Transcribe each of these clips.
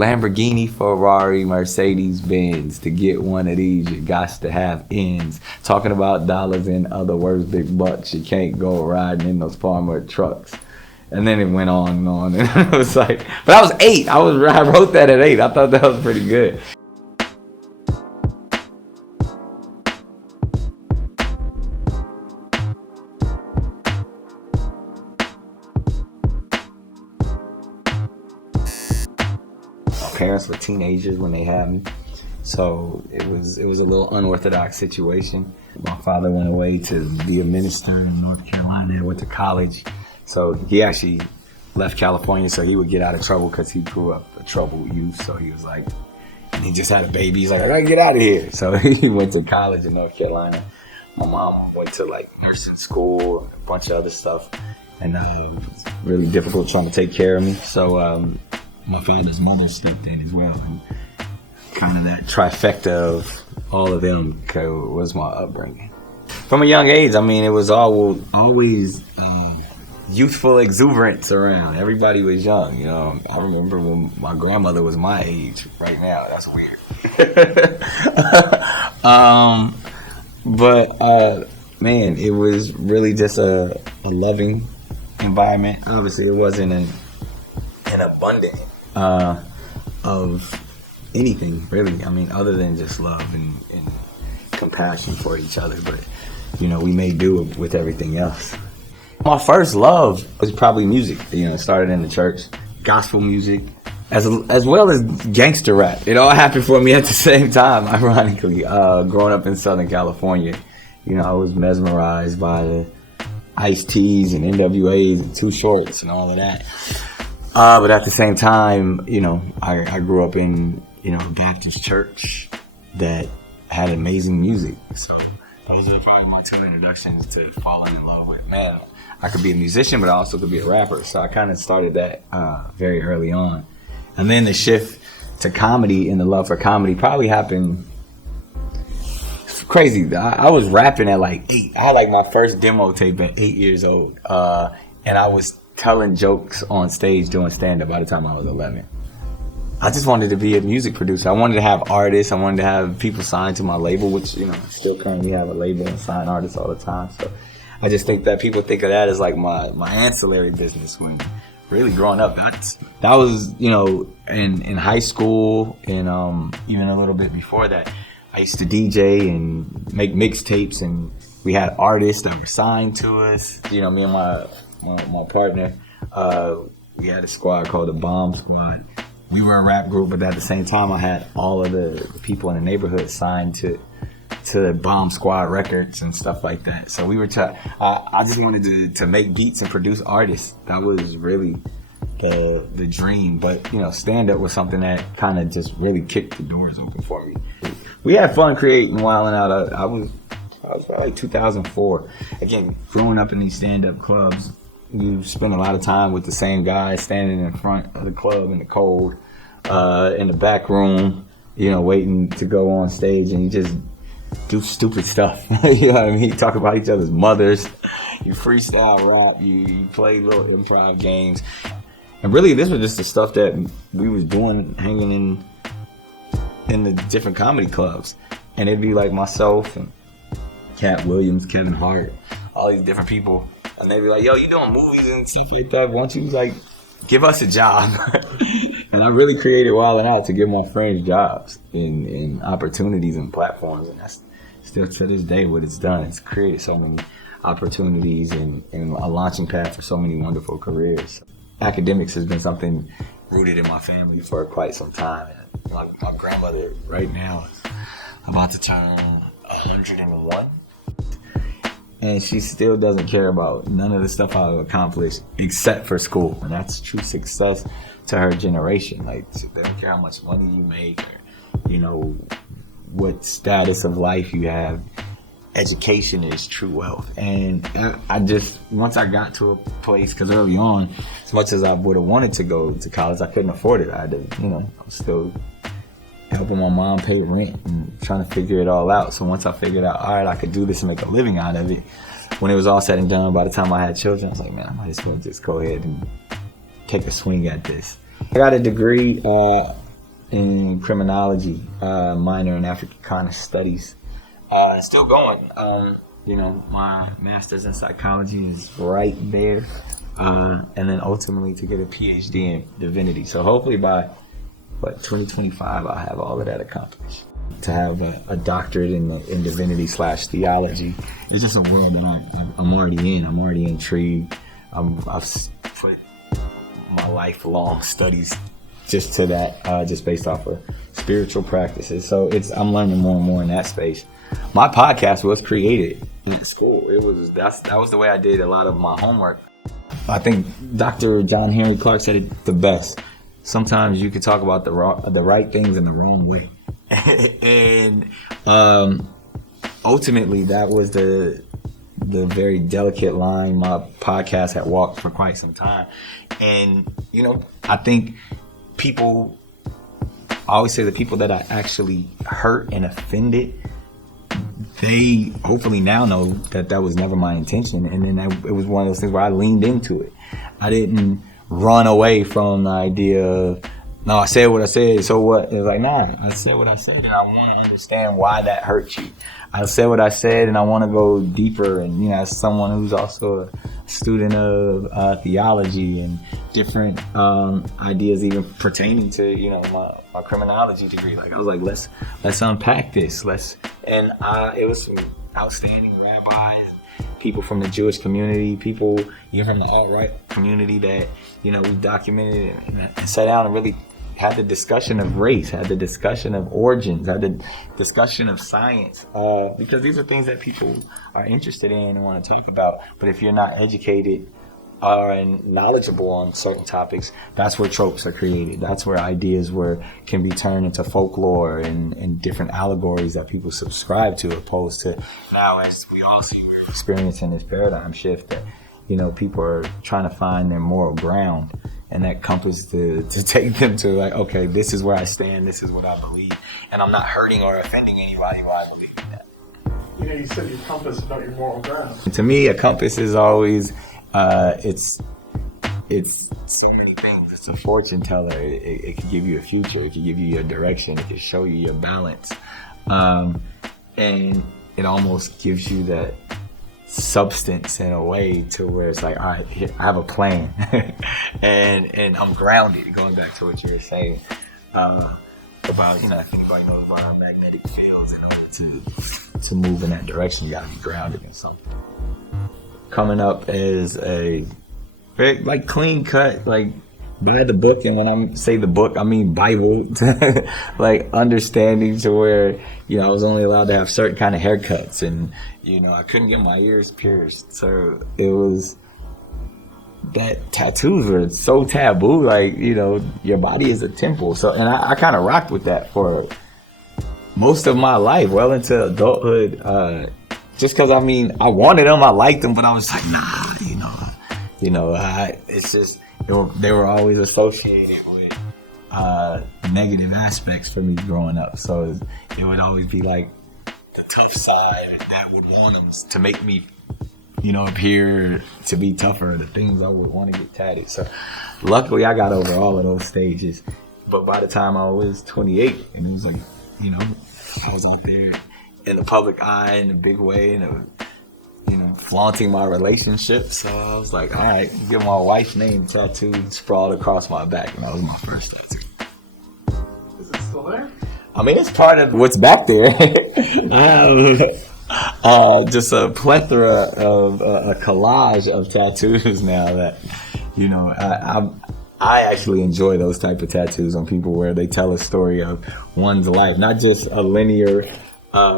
Lamborghini, Ferrari, Mercedes Benz. To get one of these, you got to have ends. Talking about dollars in other words, big bucks. You can't go riding in those farmer trucks. And then it went on and on. And it was like, but I was 8. I wrote that at 8. I thought that was pretty good. My parents were teenagers when they had me, so it was a little unorthodox situation. My father went away to be a minister in North Carolina and went to college, so he actually left California so he would get out of trouble because he grew up a troubled youth. So he was like, and he just had a baby. He's like, I gotta get out of here. So he went to college in North Carolina. My mom went to like nursing school, a bunch of other stuff, and it was really difficult trying to take care of me. So my father's mother stepped in as well, and kind of that trifecta of all of them was my upbringing. From a young age, I mean, it was always youthful exuberance around. Everybody was young, you know. I remember when my grandmother was my age right now. That's weird. But man, it was really just a loving environment. Obviously, it wasn't an abundant of anything really. I mean, other than just love and compassion for each other. But you know, we made do with everything else. My first love was probably music. You know, it started in the church, gospel music, as well as gangster rap. It all happened for me at the same time, ironically. Growing up in Southern California, you know, I was mesmerized by the Ice-T's and NWA's and Too Shorts and all of that. But at the same time, you know, I grew up in, you know, a Baptist church that had amazing music. So those are probably my 2 introductions to falling in love with, man, I could be a musician, but I also could be a rapper. So I kind of started that very early on. And then the shift to comedy and the love for comedy probably happened crazy. I was rapping at like 8. I had like my first demo tape at 8 years old. And I was telling jokes on stage doing stand-up by the time I was 11. I just wanted to be a music producer. I wanted to have artists. I wanted to have people signed to my label, which, you know, I still currently have a label and sign artists all the time. So I just think that people think of that as like my ancillary business, when really growing up, that was, you know, in high school and even a little bit before that, I used to DJ and make mixtapes, and we had artists that were signed to us. You know, me and my partner, we had a squad called the Bomb Squad. We were a rap group, but at the same time, I had all of the people in the neighborhood signed to Bomb Squad Records and stuff like that. So we were I just wanted to make beats and produce artists. That was really the dream. But, you know, stand-up was something that kind of just really kicked the doors open for me. We had fun creating Wildin' Out. I was probably 2004. Again, growing up in these stand-up clubs, you spend a lot of time with the same guys standing in front of the club in the cold, in the back room, you know, waiting to go on stage, and you just do stupid stuff. You know what I mean? You talk about each other's mothers, you freestyle rap, you play little improv games. And really, this was just the stuff that we was doing, hanging in the different comedy clubs. And it'd be like myself and Cat Williams, Kevin Hart, all these different people. And they'd be like, yo, you doing movies and stuff like that? Why don't you, like, give us a job? And I really created Wildin' Out to give my friends jobs and opportunities and platforms. And that's still to this day what it's done. It's created so many opportunities and a launching pad for so many wonderful careers. Academics has been something rooted in my family for quite some time. My grandmother right now is about to turn 101. And she still doesn't care about none of the stuff I've accomplished except for school. And that's true success to her generation. Like, they don't care how much money you make or, you know, what status of life you have. Education is true wealth. And I just, once I got to a place, because early on, as much as I would have wanted to go to college, I couldn't afford it. I had to, you know, I was still helping my mom pay rent and trying to figure it all out. So once I figured out, all right, I could do this and make a living out of it, when it was all said and done, by the time I had children, I was like, man, I might as well just go ahead and take a swing at this. I got a degree in criminology, minor in Africana studies. Still going. My master's in psychology is right there. And then ultimately to get a PhD in divinity. So hopefully by 2025, I'll have all of that accomplished. To have a doctorate in divinity / theology. It's just a world that I'm already in. I'm already intrigued. I've put my lifelong studies just to that, just based off of spiritual practices. So I'm learning more and more in that space. My podcast was created in school. That was the way I did a lot of my homework. I think Dr. John Henry Clark said it the best. Sometimes you can talk about the right things in the wrong way. And ultimately, that was the very delicate line my podcast had walked for quite some time. And, I think I always say the people that I actually hurt and offended, they hopefully now know that was never my intention. And then it was one of those things where I leaned into it. I didn't run away from the idea of, no, I said what I said, so what? It was like, nah, I said what I said, and I want to understand why that hurt you. I said what I said, and I want to go deeper. And, as someone who's also a student of theology and different ideas even pertaining to, my criminology degree, like I was like, let's unpack this. It was some outstanding rabbis, people from the Jewish community, people even from the alt-right community that, we documented and sat down and really had the discussion of race, had the discussion of origins, had the discussion of science, because these are things that people are interested in and want to talk about. But if you're not educated and knowledgeable on certain topics, that's where tropes are created. That's where ideas can be turned into folklore and different allegories that people subscribe to, opposed to now, as we all see, we're experiencing this paradigm shift that, people are trying to find their moral ground and that compass to take them to, like, okay, this is where I stand, this is what I believe, and I'm not hurting or offending anybody while I believe in that. You said your compass is not your moral ground. To me, a compass is always, it's so many things. It's a fortune teller. It can give you a future. It can give you your direction. It can show you your balance. And it almost gives you that substance in a way to where it's like, all right, here, I have a plan. and I'm grounded, going back to what you were saying about, if anybody knows about our magnetic fields, in order to move in that direction, you gotta be grounded in something. Coming up as a very, like, clean cut, like, by the book, and when I say the book, I mean Bible, like, understanding to where, I was only allowed to have certain kind of haircuts, and, I couldn't get my ears pierced, so it was, that tattoos were so taboo, like, your body is a temple, so, and I kind of rocked with that for most of my life, well into adulthood, just because, I wanted them, I liked them, but I was like, it's just, they were always associated with negative aspects for me growing up. So it would always be like the tough side that would want them to make me, appear to be tougher, the things I would want to get tatted. So luckily I got over all of those stages. But by the time I was 28, and it was like, I was out there in the public eye in a big way, and flaunting my relationship. So I was like, all right, get my wife's name tattooed, sprawled across my back, and that was my first tattoo. Is it still there? It's part of what's back there. Just a plethora of a collage of tattoos now that, I actually enjoy those type of tattoos on people where they tell a story of one's life, not just a linear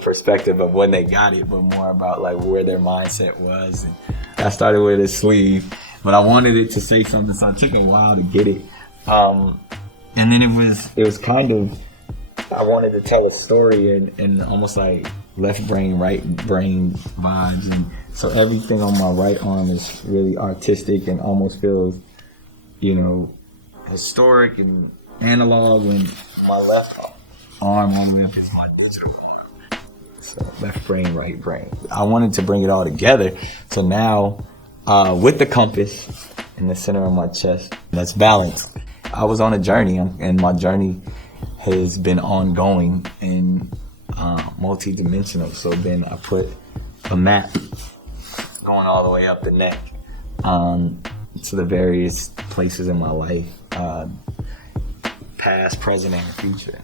perspective of when they got it, but more about like where their mindset was. And I started with a sleeve, but I wanted it to say something, so it took a while to get it. And then it was kind of, I wanted to tell a story and almost like left brain, right brain vibes. And so everything on my right arm is really artistic and almost feels, historic and analog, and my left arm all the way up is my digital. So left brain, right brain. I wanted to bring it all together. So now, with the compass in the center of my chest, that's balance. I was on a journey, and my journey has been ongoing and multi-dimensional. So then I put a map going all the way up the neck to the various places in my life, past, present, and future.